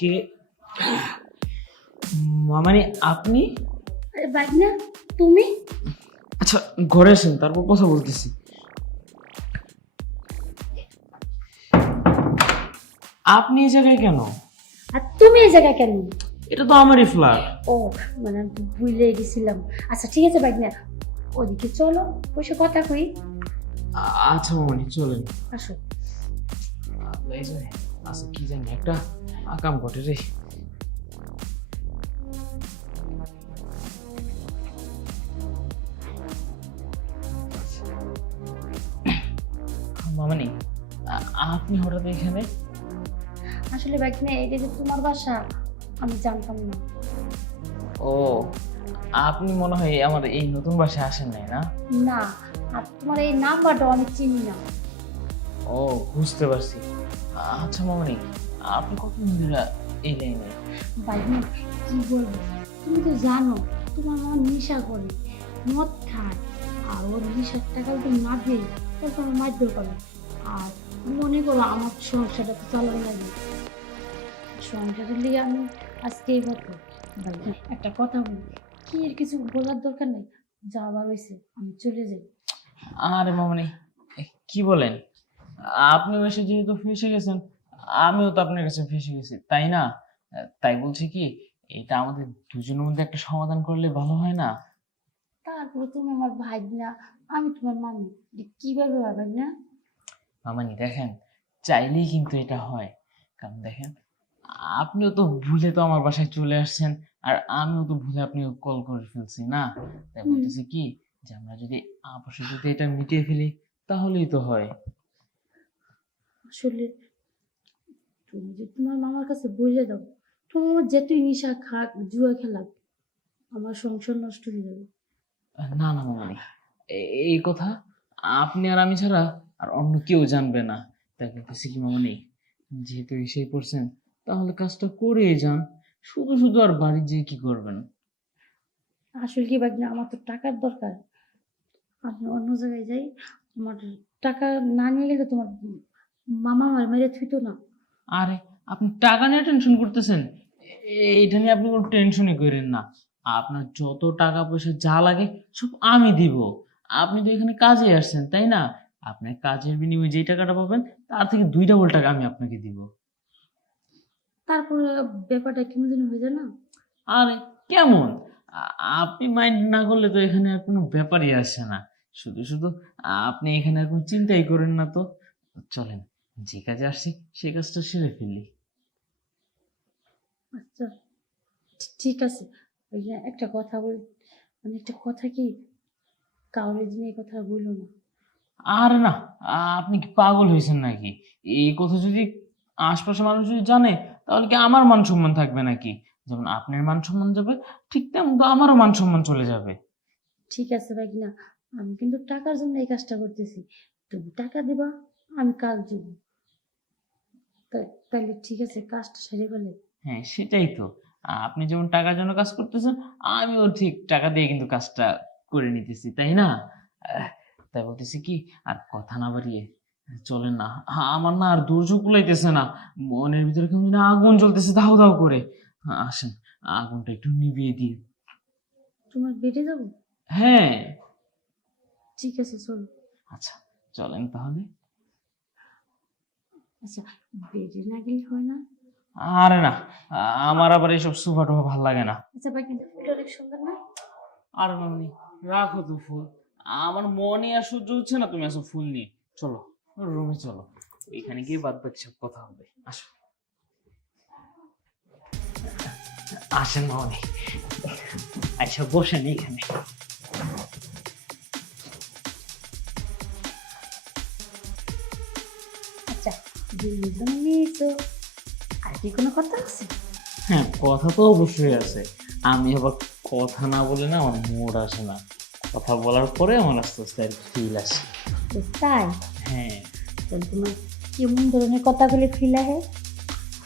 কে? মামানি আপনি? আরে বাইক না তুমি? আচ্ছা ঘরে আসেন তারপর কথা বলতেছি। আপনি এই জায়গায় কেন? আর তুমি এই জায়গায় কেন? এটা তো আমারই ফ্ল্যাট ও মানে আমি ভুলে গেছিলাম। আচ্ছা ঠিক আছে বাইক না ওদিকে চলো বসে কথা কই। আচ্ছা মামানি চলেন। আসো। আচ্ছা কি জানি একটা আকাম ঘটে রে। মামানি আপনি হঠাৎ এখানে? আসলে বাইক না এটা যে তোমার বাসা আমি জানতাম না। ও আপনি মনে হয় আমার এই নতুন বাসায় আসেন নাই না? না আর তোমার এই নাম্বারটাও আমি চিনি না। ও বুঝতে পারছি। আচ্ছা মামানি আপনি কতদিন ধরে এই লাইনে? কি বলব? তুমি তো জানো তোমার মা নেশা করে মদ খায় আর ওর নেশার টাকা যদি না দেয় তাহলে তোমার মারধর করে। আর মনে করো আমার সংসারটা তো চালানো লাগে। সংসারের লিগে আমি আজকে এই মতো ভাই একটা কথা বলি কি এর কিছু বলার দরকার নেই? যা আবার হয়েছে আমি চলে যাই। আরে মামনি কি বলেন? আপনি এসে যেহেতু ফেসে গেছেন আমিও তো আপনার কাছে ফেসে গেছি তাই না? তাই বলছি কি এটা আমাদের দুজনের মধ্যে একটা সমাধান করলে ভালো হয় না? তারপরে তুমি আমার ভাই না আমি তোমার মামি কীভাবে হবে না? মামানি দেখেন চাইলেই কিন্তু এটা হয়। কারণ দেখেন আপনিও তো ভুলে তো আমার বাসায় চলে আসছেন আর আমিও তো ভুলে আপনিও কল করে ফেলছি না? তাই। বলতেছি কি যে আমরা যদি আপসে যদি এটা মিটিয়ে ফেলি তাহলেই তো হয়। আসলে তুমি যে তোমার মামার কাছে বলে দাও। তোমার মামা যেতুই নিশা খাক জুয়া খেলাক আমার সংসার নষ্ট হয়ে যাবে। না না মামানি এ- এই কথা আপনি আর আমি ছাড়া আর অন্য কেউ জানবে না। তাই বলতেছি কি মামানি যেহেতু এসে পড়ছেন তাহলে কাজটা করেই যান। শুধু শুধু আর বাড়ি যেয়ে কি করবেন? আসলে কি বাকি আমার তো টাকার দরকার। আমি অন্য জায়গায় যাই আমার টাকা না নিলে তোমার মামা আমার মেরে থুইতো না। আরে আপনি টাকা নিয়ে টেনশন করতেছেন। এইটা নিয়ে আপনি কোনো টেনশনই করেন না। আপনার যত টাকা পয়সা যা লাগে সব আমি দিব। আপনি তো এখানে কাজে আসছেন তাই না? আপনার কাজের বিনিময়ে যেই টাকাটা পাবেন তার থেকে দুই ডাবল টাকা আমি আপনাকে দিব। তারপরে ব্যাপারটা কেমন যেন হয়ে যায় না। আরে কেমন? আপনি মাইন্ড না করলে তো এখানে আর কোনো ব্যাপারই আসে না। শুধু শুধু আপনি এখানে আর কোনো চিন্তাই করেন না তো। চলেন। যে কাজে আসছি সে কাজটা সেরে ফেললি আচ্ছা ঠিক আছে। ওই যে একটা কথা বল মানে একটা কথা কি কাউরে দিন এই কথা বলল না? আর না আপনি কি পাগল হয়েছেন নাকি? এই কথা যদি আশপাশের মানুষ যদি জানে তাহলে কি আমার মান সম্মান থাকবে নাকি? যেমন আপনার মান সম্মান যাবে ঠিক তেমন তো আমারও মান সম্মান চলে যাবে। ঠিক আছে ভাই না আমি কিন্তু টাকার জন্য এই কাজটা করতেছি। তুমি টাকা দিবা আমি কাজ দিব। তাহলে ঠিক আছে কাজটা সেরে গেলে হ্যাঁ সেটাই তো। আপনি যেমন টাকার জন্য কাজ করতেছেন আমিও ঠিক টাকা দিয়ে কিন্তু কাজটা করে নিতেছি তাই না? তাই বলতেছি কি আর কথা না বাড়িয়ে চলেন না। আমার না আর দুর্যোগ কুলাইতেছে না। মনের ভিতরে কেমন যেন আগুন জ্বলতেছে দাও দাও করে। হ্যাঁ, আসেন আগুনটা একটু নিভিয়ে দিয়ে তোমার বেডে যাব? হ্যাঁ। ঠিক আছে চলো। আচ্ছা চলেন তাহলে। আচ্ছা বেডে না গেলে হয় না? আরে না আমার আবার এইসব সুফা টুফা ভালো লাগে না। আচ্ছা ভাই কিন্তু ফুলটা অনেক সুন্দর না? আর মামনি রাখো তো ফুল। আমার মনে আর সহ্য হচ্ছে না তুমি আসো ফুল নিয়ে। চলো রুমে চলো। ওইখানে গিয়ে বাদ বাকি সব কথা হবে। আসো। আসেন মামনি। আচ্ছা বসেন এখানে। দুজন তো আর কি কোনো কথা আছে? হ্যাঁ কথা তো অবশ্যই আছে। আমি আবার কথা না বলে না আমার মুড আসে না। কথা বলার পরে আমার আস্তে আস্তে আর ফিল আসে। তাই? হ্যাঁ। তাহলে তোমার কেমন ধরনের কথাগুলি ফিল আহে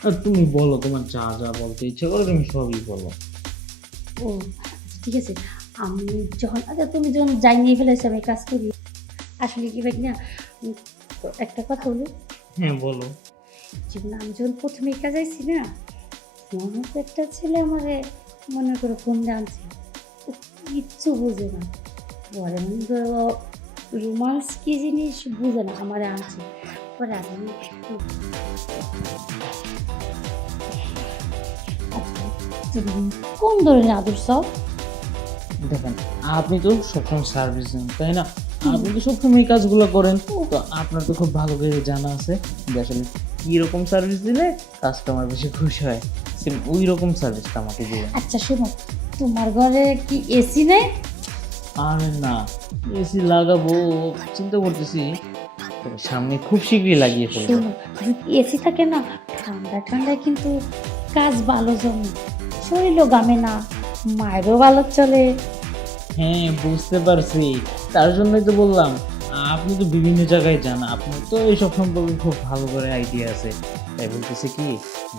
আর তুমি বলো তোমার যা যা বলতে ইচ্ছে করে তুমি সবই বলো। ও আচ্ছা, ঠিক আছে। আমি যখন আচ্ছা তুমি যখন যাই নিয়ে ফেলেছো আমি কাজ করি। আসলে কি ভাই না একটা কথা বলি। হ্যাঁ বলো। জীবনে আমি যখন প্রথমে কাজ আইছি না আমার তো একটা ছেলে আমারে মনে করে ফোন আনছে। ও কিচ্ছু বুঝে না। পরে মনে করো রোমান্স কি জিনিস বুঝে না আমারে আনছে। পরে আমি একটু কোন ধরনের আদর চাও দেখেন আপনি তো সবসময় সার্ভিস দেন তাই না? আপনি তো সবসময় এই কাজগুলো করেন? তো আপনার তো খুব ভালো করে জানা আছে যে আসলে কীরকম সার্ভিস দিলে কাস্টমার বেশি খুশি হয়। সেম ওই রকম সার্ভিসটা আমাকে দিবেন। আচ্ছা শোনো তোমার ঘরে কি এসি নেই? আরে না এসি লাগাবো চিন্তা করতেছি। সামনে খুব শীঘ্রই লাগিয়ে ফেলব। এসি থাকে না ঠান্ডা ঠান্ডায় কিন্তু কাজ ভালো জমে। শরীরও গামে না মায়েরও ভালো চলে। হ্যাঁ বুঝতে পারছি। তার জন্যই তো বললাম, আপনি তো বিভিন্ন জায়গায় যান, আপনার তো এইসব সম্পর্কে খুব ভালো করে আইডিয়া আছে। তাই বলতেছি কি,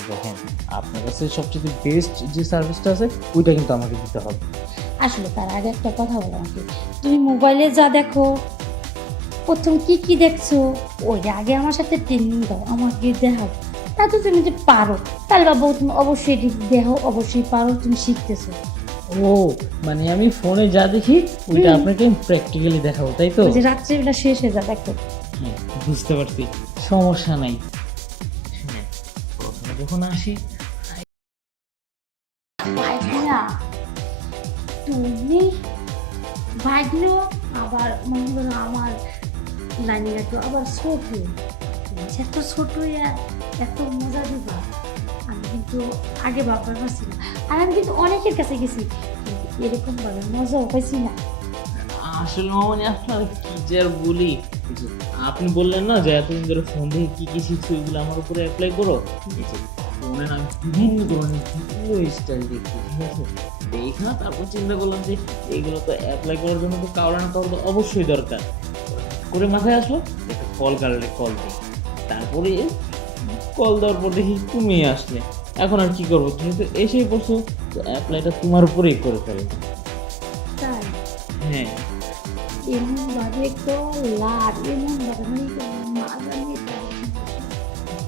দেখেন, আপনার কাছে সবচেয়ে বেস্ট যে সার্ভিসটা আছে, ওইটা কিন্তু আমাকে দিতে হবে। আসলে তার আগে একটা কথা বলো আমাকে, তুমি মোবাইলে যা দেখো, প্রথম কি কি দেখছ ওই আগে আমার সাথে ট্রেনিং দাও, আমাকে দেখাও। তাতে তুমি যে পারো, তাহলে বাবু, তুমি অবশ্যই দেখো অবশ্যই পারো, তুমি শিখতেছো। ও মানে আমি ফোনে যা দেখি ওইটা। আপনাকে প্র্যাকটিক্যালি দেখাবো তাই তো? যে রাত্রিবেলা শেষ হয়ে যা দেখো। বুঝতে পারছি। সমস্যা নাই। হ্যাঁ, প্রথমে যখন আসি ভাইয়া তুমি ভাগ্নো আবার মনে করো আমার তো আবার ছোট। এত ছোট এত মজা দিবা। কিন্তু আগে বাবার কাছে না আর আমি কিন্তু অনেকের কাছে গেছি এরকম ভাবে মজাও পাইছি না। আসলে মামনি আপনার কি যে আর বলি? আপনি বললেন না যে এতদিন ধরে ফোন থেকে কি কি শিখছো ওইগুলো আমার উপরে অ্যাপ্লাই করো। ফোনে আমি বিভিন্ন ধরনের ভিডিও স্টাইল দেখছি ঠিক আছে? দেখা তারপর চিন্তা করলাম যে এইগুলো তো অ্যাপ্লাই করার জন্য তো কারও না কারও তো অবশ্যই দরকার। করে মাথায় আসলো একটা কল কারলে কল দিই। তারপরে কল দেওয়ার পর দেখি তুমি আসলে। এখন আর কি করব? তুমি তো এসেই পড়ছো তো অ্যাপ্লাইটা তোমার উপরেই করে তাই? হ্যাঁ। এমন ভাবে তো লাভ এমন ভাবে মানে তো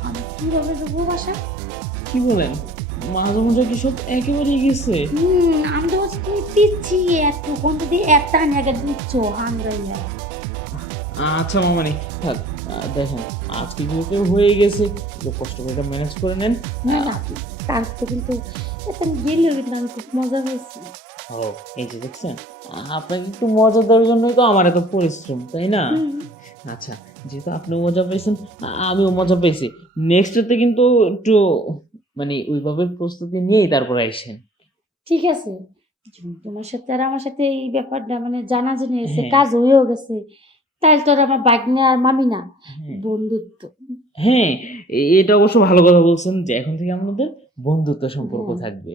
আমি কীভাবে দেবো বাসা? কি বলেন? মাঝে মাঝে কি সব একেবারেই গেছে? হুম আমি তো তুমি পিচ্ছি একটু কোন দিয়ে একটা আগে দিচ্ছ হাঙ্গাইয়া আচ্ছা মামানি থাক দেখেন। আজকে যেহেতু হয়ে গেছে। একটু কষ্ট করে এটা ম্যানেজ করে নেন। না তার তো কিন্তু এখন গেলেও কিন্তু আমি খুব মজা হয়েছি ও এই যে দেখছেন আপনাকে একটু মজা দেওয়ার জন্যই তো আমার এত পরিশ্রম তাই না? আচ্ছা যেহেতু আপনি মজা পেয়েছেন আমিও মজা পেয়েছি। নেক্সটতে কিন্তু একটু মানে ওইভাবে প্রস্তুতি নিয়েই তারপর আইসেন ঠিক আছে। তোমার সাথে আর আমার সাথে এই ব্যাপারটা মানে জানা জানি হয়েছে হ্যাঁ। কাজ হয়েও গেছে। তাই তোর আমার নিয়ে আর মামি না। হ্যাঁ। বন্ধুত্ব। হ্যাঁ এটা অবশ্য ভালো কথা বলছেন যে এখন থেকে আমাদের বন্ধুত্ব সম্পর্ক থাকবে।